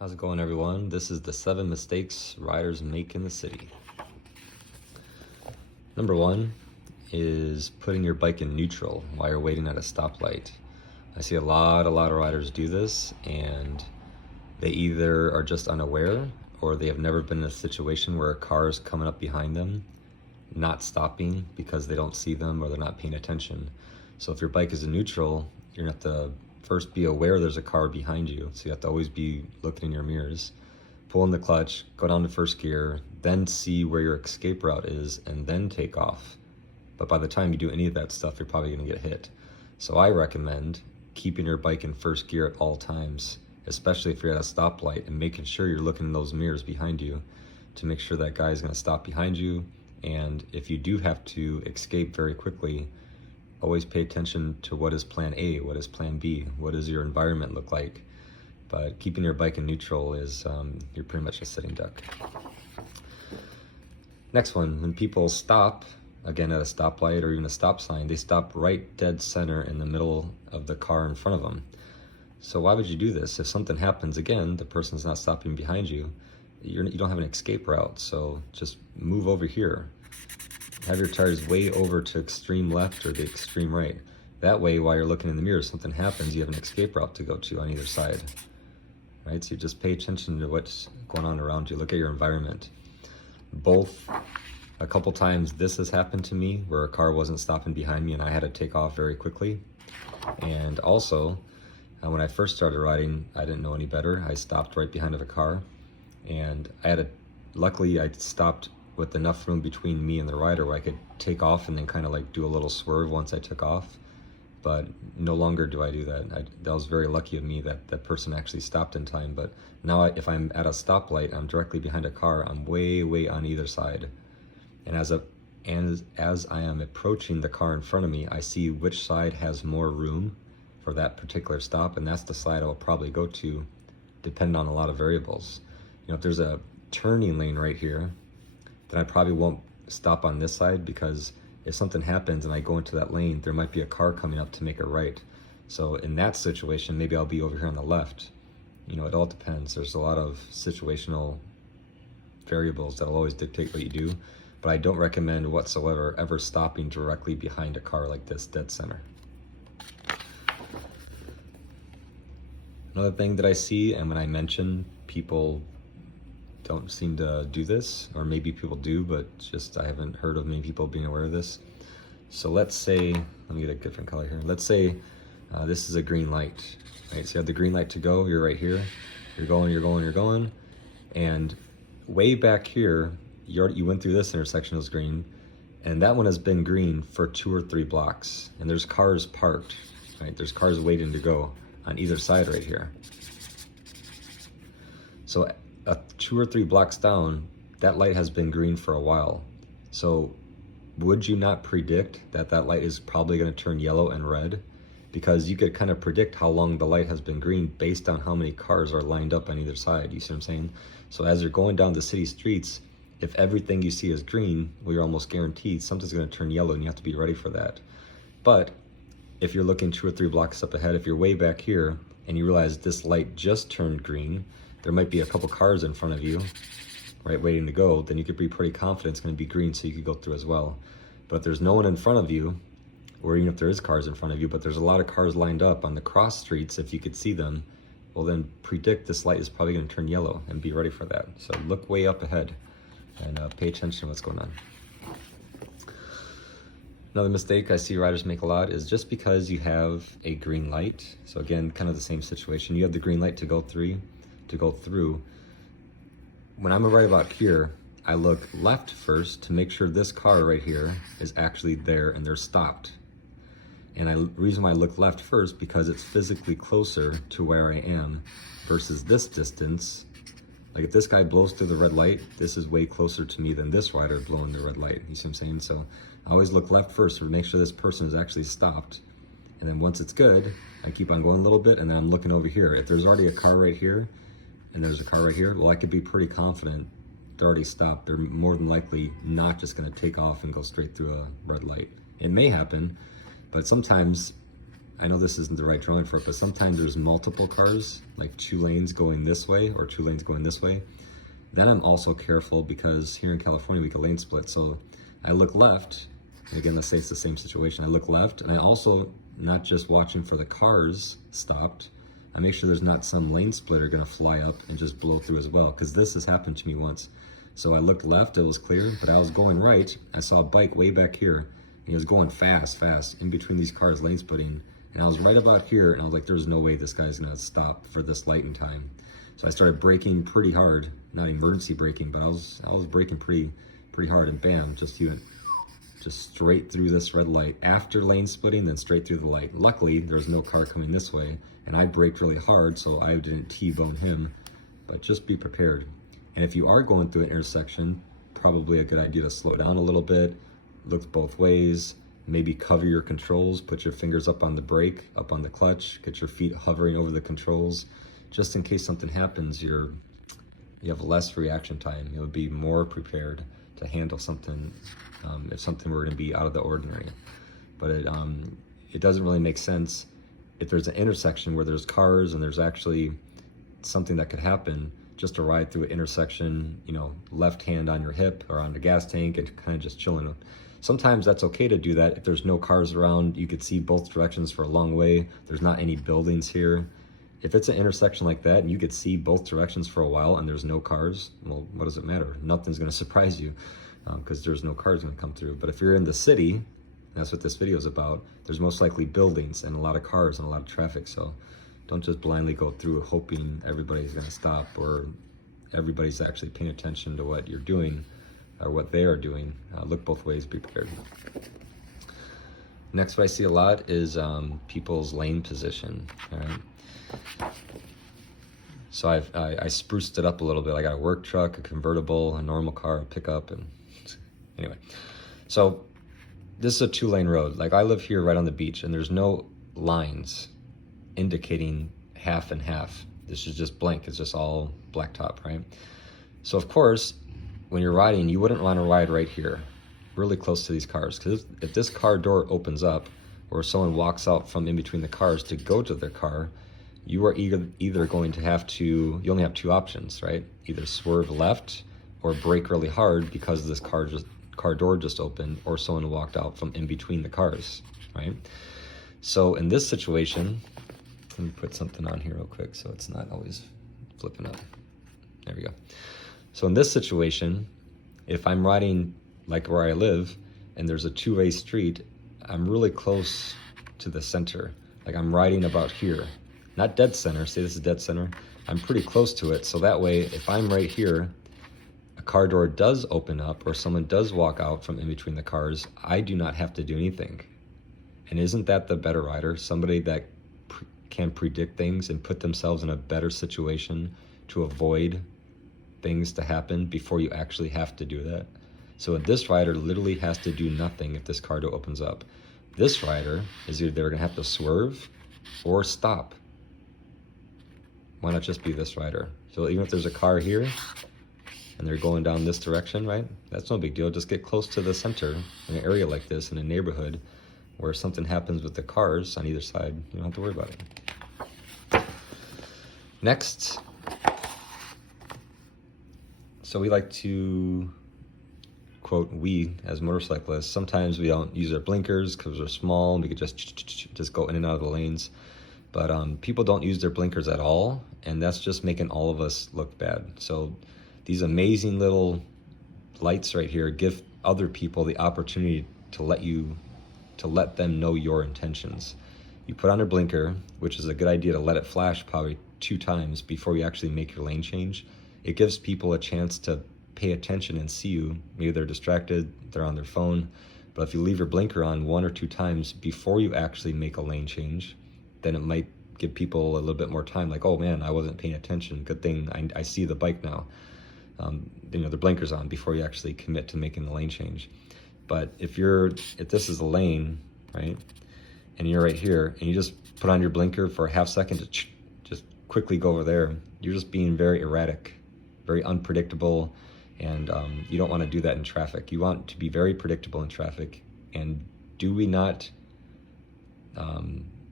How's it going, everyone? This is the 7 mistakes riders make in the city. Number 1 is putting your bike in neutral while you're waiting at a stoplight. I see a lot of riders do this, and they either are just unaware or they have never been in a situation where a car is coming up behind them, not stopping because they don't see them or they're not paying attention. So if your bike is in neutral, you're gonna have to first be aware there's a car behind you. So you have to always be looking in your mirrors, pull in the clutch, go down to first gear, then see where your escape route is and then take off. But by the time you do any of that stuff, you're probably gonna get hit. So I recommend keeping your bike in first gear at all times, especially if you're at a stoplight, and making sure you're looking in those mirrors behind you to make sure that guy is gonna stop behind you. And if you do have to escape very quickly, always pay attention to what is plan A, what is plan B, what does your environment look like. But keeping your bike in neutral is, you're pretty much a sitting duck. Next one, when people stop, again at a stoplight or even a stop sign, they stop right dead center in the middle of the car in front of them. So why would you do this? If something happens, again, the person's not stopping behind you, you don't have an escape route, so just move over here. Have your tires way over to extreme left or the extreme right. That way, while you're looking in the mirror, if something happens, you have an escape route to go to on either side. Right? So you just pay attention to what's going on around you. Look at your environment. A couple times this has happened to me where a car wasn't stopping behind me and I had to take off very quickly. And also, when I first started riding, I didn't know any better. I stopped right behind a car, and luckily I stopped with enough room between me and the rider where I could take off and then kind of like do a little swerve once I took off. But no longer do I do that. That was very lucky of me that that person actually stopped in time. But now if I'm at a stoplight, I'm directly behind a car, I'm way on either side. And as I am approaching the car in front of me, I see which side has more room for that particular stop, and that's the side I'll probably go to, depending on a lot of variables. You know, if there's a turning lane right here, then I probably won't stop on this side, because if something happens and I go into that lane, there might be a car coming up to make a right. So in that situation, maybe I'll be over here on the left. You know, it all depends. There's a lot of situational variables that'll always dictate what you do, but I don't recommend whatsoever ever stopping directly behind a car like this, dead center. Another thing that I see, and when I mention, people don't seem to do this, or maybe people do, but just I haven't heard of many people being aware of this. So let's say, let me get a different color here. Let's say this is a green light, right? So you have the green light to go, you're right here, you're going, and way back here, you went through this intersection, it was green, and that one has been green for 2 or 3 blocks, and there's cars parked, right? There's cars waiting to go on either side right here. So 2 or 3 blocks down, that light has been green for a while. So would you not predict that that light is probably going to turn yellow and red? Because you could kind of predict how long the light has been green based on how many cars are lined up on either side. You see what I'm saying? So as you're going down the city streets, if everything you see is green, well, you're almost guaranteed something's going to turn yellow, and you have to be ready for that. But if you're looking 2 or 3 blocks up ahead, if you're way back here and you realize this light just turned green, there might be a couple cars in front of you, right, waiting to go, then you could be pretty confident it's going to be green, so you could go through as well. But if there's no one in front of you, or even if there is cars in front of you, but there's a lot of cars lined up on the cross streets, if you could see them, well, then predict this light is probably going to turn yellow and be ready for that. So look way up ahead and pay attention to what's going on. Another mistake I see riders make a lot is just because you have a green light. So again, kind of the same situation. You have the green light to go through. When I'm right about here, I look left first to make sure this car right here is actually there and they're stopped. And the reason why I look left first, because it's physically closer to where I am versus this distance. Like if this guy blows through the red light, this is way closer to me than this rider blowing the red light. You see what I'm saying? So I always look left first to make sure this person is actually stopped. And then once it's good, I keep on going a little bit, and then I'm looking over here. If there's already a car right here, and there's a car right here, well, I could be pretty confident they're already stopped. They're more than likely not just gonna take off and go straight through a red light. It may happen, but sometimes I know this isn't the right drawing for it, but sometimes there's multiple cars, like 2 lanes going this way or 2 lanes going this way. Then I'm also careful because here in California we get lane split. So I look left, and again, let's say it's the same situation. I look left, and I also, not just watching for the cars stopped, I make sure there's not some lane splitter gonna fly up and just blow through as well, because this has happened to me once. So I looked left, it was clear, but I was going right. I saw a bike way back here, and he was going fast, in between these cars, lane splitting. And I was right about here, and I was like, there's no way this guy's gonna stop for this light in time. So I started braking pretty hard, not emergency braking, but I was braking pretty hard, and bam, just straight through this red light after lane splitting, then straight through the light. Luckily, there was no car coming this way, and I braked really hard, so I didn't T-bone him. But just be prepared. And if you are going through an intersection, probably a good idea to slow down a little bit, look both ways, maybe cover your controls, put your fingers up on the brake, up on the clutch, get your feet hovering over the controls, just in case something happens. You have less reaction time. You'll be more prepared to handle something if something were to be out of the ordinary. But it doesn't really make sense if there's an intersection where there's cars and there's actually something that could happen, just to ride through an intersection, left hand on your hip or on the gas tank and kind of just chilling. Sometimes that's okay to do that if there's no cars around. You could see both directions for a long way. There's not any buildings here. If it's an intersection like that and you could see both directions for a while and there's no cars, well, what does it matter? Nothing's gonna surprise you because there's no cars gonna come through. But if you're in the city, that's what this video is about, there's most likely buildings and a lot of cars and a lot of traffic. So don't just blindly go through hoping everybody's gonna stop or everybody's actually paying attention to what you're doing or what they are doing. Look both ways, be prepared. Next, what I see a lot is people's lane position. All right. So I spruced it up a little bit. I got a work truck, a convertible, a normal car, a pickup, and anyway. So this is a 2-lane road. Like, I live here right on the beach, and there's no lines indicating half and half. This is just blank. It's just all blacktop, right? So of course, when you're riding, you wouldn't want to ride right here, really close to these cars, because if this car door opens up or someone walks out from in between the cars to go to their car, you are either going to have to, you only have 2 options, right? Either swerve left or brake really hard because this car door just opened, or someone walked out from in between the cars, right? So in this situation, let me put something on here real quick so it's not always flipping up. There we go. So in this situation, if I'm riding like where I live and there's a 2-way street, I'm really close to the center. Like, I'm riding about here, not dead center. Say this is dead center. I'm pretty close to it. So that way, if I'm right here, a car door does open up or someone does walk out from in between the cars, I do not have to do anything. And isn't that the better rider? Somebody that can predict things and put themselves in a better situation to avoid things to happen before you actually have to do that. So this rider literally has to do nothing if this car door opens up. This rider is either gonna have to swerve or stop. Why not just be this rider? So even if there's a car here and they're going down this direction, right? That's no big deal. Just get close to the center in an area like this, in a neighborhood where something happens with the cars on either side, you don't have to worry about it. Next, so we like to, quote, we as motorcyclists, sometimes we don't use our blinkers because they're small and we could just go in and out of the lanes. But people don't use their blinkers at all, and that's just making all of us look bad. So these amazing little lights right here give other people the opportunity to let them know your intentions. You put on a blinker, which is a good idea to let it flash probably 2 times before you actually make your lane change. It gives people a chance to pay attention and see you. Maybe they're distracted, they're on their phone, but if you leave your blinker on 1 or 2 times before you actually make a lane change, then it might give people a little bit more time, like, oh man, I wasn't paying attention, good thing I see the bike now. The blinker's on before you actually commit to making the lane change. But if this is a lane, right, and you're right here, and you just put on your blinker for a half second to just quickly go over there, you're just being very erratic, very unpredictable, and you don't want to do that in traffic. You want to be very predictable in traffic. And do we not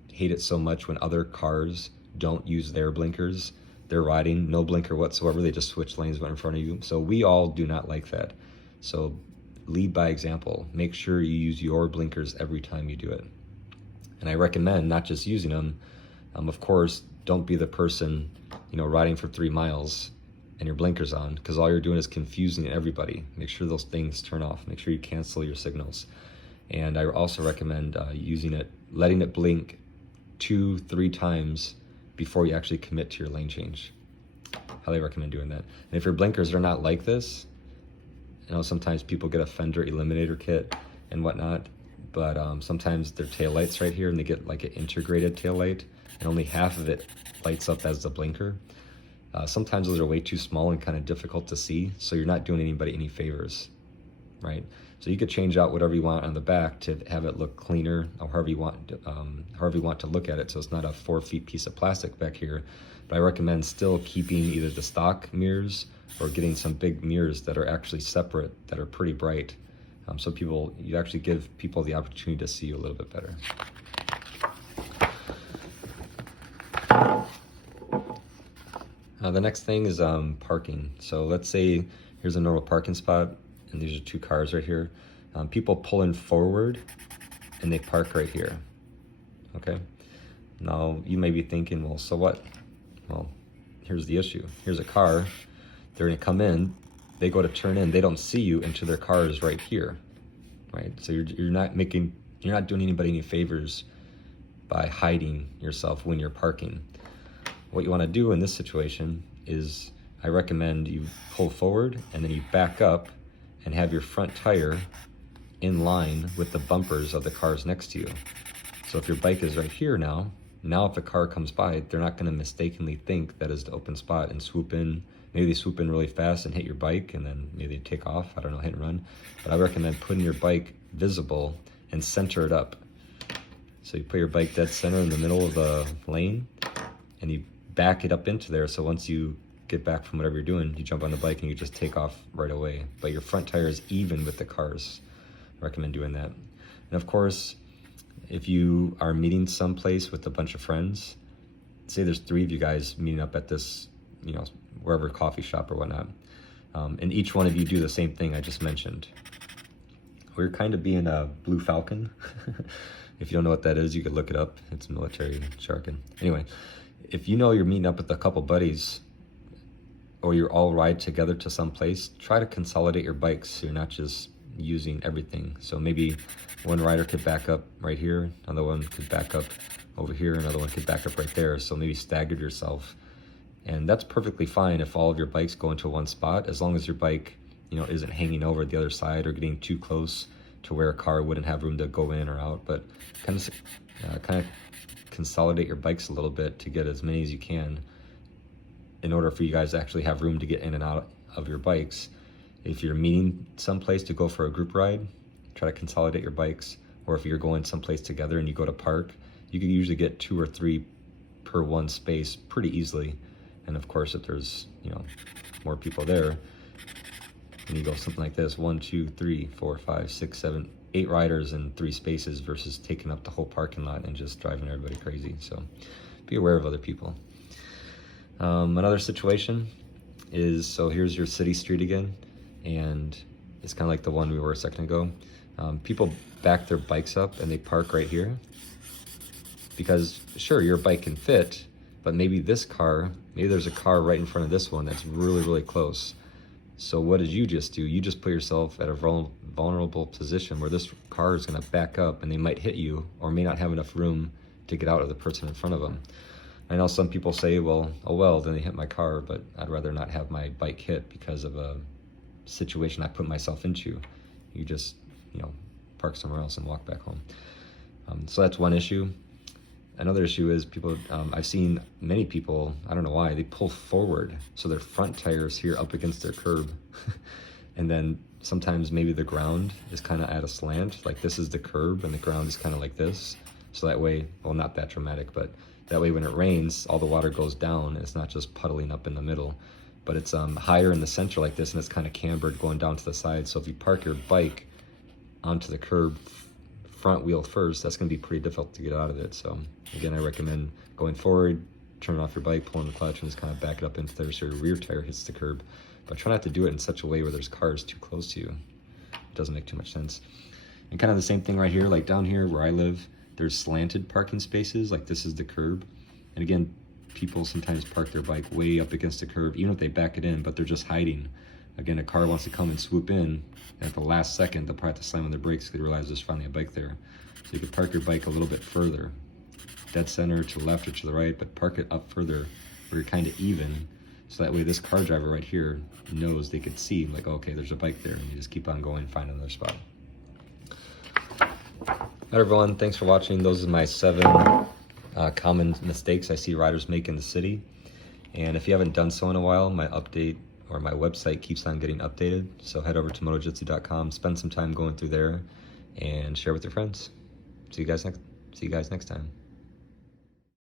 hate it so much when other cars don't use their blinkers. They're riding, no blinker whatsoever. They just switch lanes right in front of you. So we all do not like that. So lead by example. Make sure you use your blinkers every time you do it. And I recommend not just using them. Of course, don't be the person, riding for 3 miles and your blinkers on, because all you're doing is confusing everybody. Make sure those things turn off. Make sure you cancel your signals. And I also recommend letting it blink 2-3 times before you actually commit to your lane change. Highly recommend doing that. And if your blinkers are not like this, sometimes people get a fender eliminator kit and whatnot, but sometimes their tail light's right here and they get like an integrated tail light and only half of it lights up as the blinker. Sometimes those are way too small and kind of difficult to see, so you're not doing anybody any favors, right? So you could change out whatever you want on the back to have it look cleaner, or however you want to look at it, so it's not a 4 feet piece of plastic back here. But I recommend still keeping either the stock mirrors or getting some big mirrors that are actually separate, that are pretty bright, so you actually give people the opportunity to see you a little bit better. The next thing is parking. So let's say here's a normal parking spot, and these are 2 cars right here. People pull in forward, and they park right here. Okay. Now you may be thinking, well, so what? Well, here's the issue. Here's a car. They're gonna come in. They go to turn in. They don't see you until their car is right here, right? So you're not doing anybody any favors by hiding yourself when you're parking. What you want to do in this situation is, I recommend you pull forward and then you back up and have your front tire in line with the bumpers of the cars next to you. So if your bike is right here now if a car comes by, they're not going to mistakenly think that is the open spot and swoop in. Maybe they swoop in really fast and hit your bike, and then maybe they take off. I don't know, hit and run. But I recommend putting your bike visible and center it up. So you put your bike dead center in the middle of the lane, and you back it up into there, so once you get back from whatever you're doing, you jump on the bike and you just take off right away. But your front tire is even with the cars. I recommend doing that. And of course, if you are meeting someplace with a bunch of friends, say there's 3 of you guys meeting up at this, wherever, coffee shop or whatnot, and each one of you do the same thing I just mentioned. We're kind of being a Blue Falcon. If you don't know what that is, you could look it up. It's military jargon. Anyway, if you're meeting up with a couple buddies, or you're all ride together to some place, try to consolidate your bikes so you're not just using everything. So maybe one rider could back up right here, another one could back up over here, another one could back up right there. So maybe stagger yourself. And that's perfectly fine if all of your bikes go into one spot, as long as your bike, isn't hanging over the other side or getting too close to where a car wouldn't have room to go in or out. But kind of consolidate your bikes a little bit to get as many as you can, in order for you guys to actually have room to get in and out of your bikes. If you're meeting someplace to go for a group ride, try to consolidate your bikes. Or if you're going someplace together and you go to park, you can usually get 2 or 3 per one space pretty easily. And of course, if there's more people there, and you go something like this, 1, 2, 3, 4, 5, 6, 7, 8 riders in 3 spaces versus taking up the whole parking lot and just driving everybody crazy. So be aware of other people. Another situation is, so here's your city street again, and it's kind of like the one we were a second ago. People back their bikes up and they park right here, because sure, your bike can fit, but maybe there's a car right in front of this one that's really, really close. So what did you just do? You just put yourself at a vulnerable position where this car is going to back up and they might hit you, or may not have enough room to get out of the person in front of them. I know some people say, well, then they hit my car, but I'd rather not have my bike hit because of a situation I put myself into. You just, park somewhere else and walk back home. So that's one issue. Another issue is people, I've seen many people, I don't know why, they pull forward, so their front tire is here up against their curb. And then sometimes maybe the ground is kind of at a slant, like this is the curb and the ground is kind of like this. So that way, well, not that dramatic, but that way when it rains, all the water goes down. It's not just puddling up in the middle, but it's higher in the center like this, and it's kind of cambered going down to the side. So if you park your bike onto the curb front wheel first, that's going to be pretty difficult to get out of it. So again, I recommend going forward, turning off your bike, pulling the clutch, and just kind of back it up into there so your rear tire hits the curb. But try not to do it in such a way where there's cars too close to you. It doesn't make too much sense. And kind of the same thing right here, like down here where I live, there's slanted parking spaces, like this is the curb. And again, people sometimes park their bike way up against the curb, even if they back it in, but they're just hiding. Again, a car wants to come and swoop in, and at the last second, they'll probably have to slam on their brakes because they realize there's finally a bike there. So you could park your bike a little bit further, dead center, to the left or to the right, but park it up further where you're kind of even, so that way this car driver right here knows they could see, like, okay, there's a bike there, and you just keep on going, find another spot. All right, everyone, thanks for watching. Those are my 7 common mistakes I see riders make in the city. And if you haven't done so in a while, my update or my website keeps on getting updated. So head over to MotoJitsu.com, spend some time going through there, and share with your friends. See you guys next time.